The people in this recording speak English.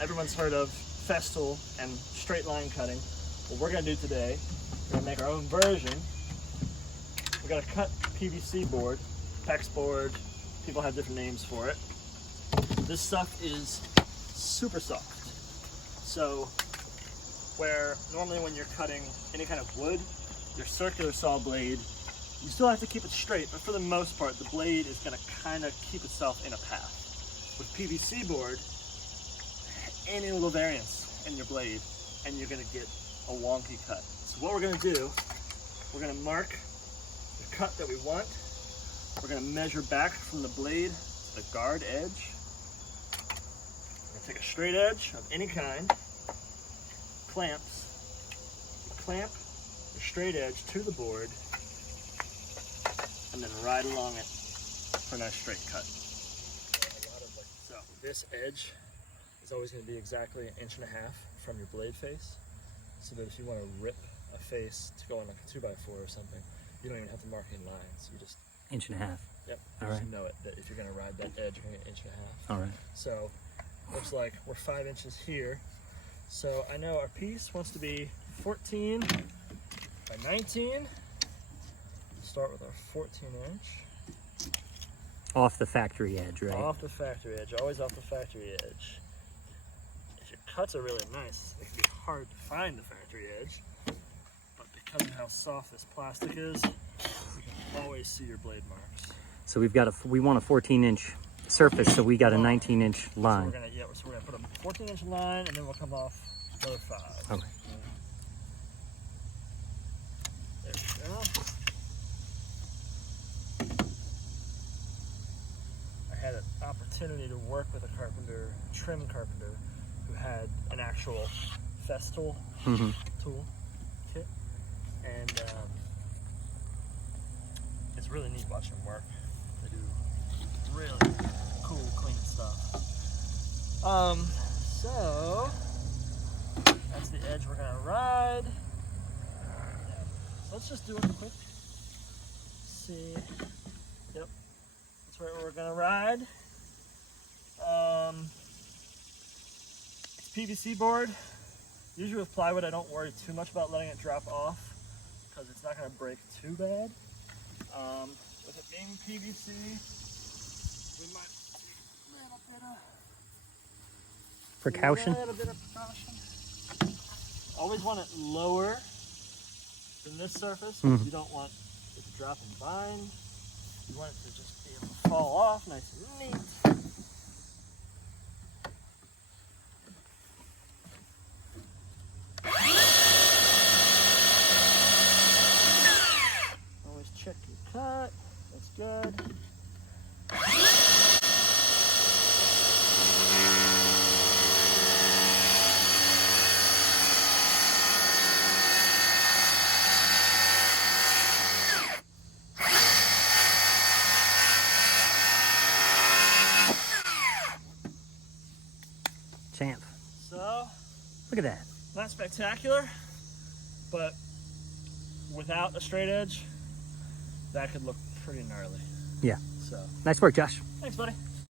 everyone's heard of festool and straight line cutting. What we're gonna do today, we're gonna make our own version. We're gonna cut PVC board, PEX board, people have different names for it. This stuff is super soft. So where normally when you're cutting any kind of wood, your circular saw blade, you still have to keep it straight, but for the most part, the blade is gonna kind of keep itself in a path. With PVC board, any little variance in your blade, and you're gonna get a wonky cut. So what we're gonna do, we're gonna mark the cut that we want. We're gonna measure back from the blade to the guard edge. We're gonna take a straight edge of any kind, clamps, you clamp your straight edge to the board, and then right along it for a nice straight cut. So this edge is always going to be exactly 1.5 inches from your blade face, so that if you want to rip a face to go on like a 2x4 or something, you don't even have to mark any lines. You just 1.5 inches. Yep. All You right. just know it that if you're going to ride that edge, you're going to get 1.5 inches. All right. So looks like we're 5 inches here. So I know our piece wants to be 14 by 19. Start with our 14-inch. Off the factory edge, right? Off the factory edge, always off the factory edge. If your cuts are really nice, it can be hard to find the factory edge, but because of how soft this plastic is, you can always see your blade marks. So we want a 14-inch surface, so we got a 19-inch line. So we're gonna put a 14-inch line, and then we'll come off another 5. Okay. There we go. I had an opportunity to work with a carpenter, trim carpenter, who had an actual festool tool kit, and it's really neat watching them work. They do really cool, clean stuff. So that's the edge we're gonna ride. Let's just do a quick see. Yep, that's where we're gonna ride. It's PVC board. Usually with plywood, I don't worry too much about letting it drop off because it's not gonna break too bad. With it being PVC, we might take a little bit of Precaution. Always want it lower than this surface because you don't want it to drop and bind. You want it to just be able to fall off nice and neat. Always check your cut. That's good. Champ. So, Look at that. not spectacular, but without a straight edge, that could look pretty gnarly. Yeah. So, Nice work, Josh. thanks, buddy.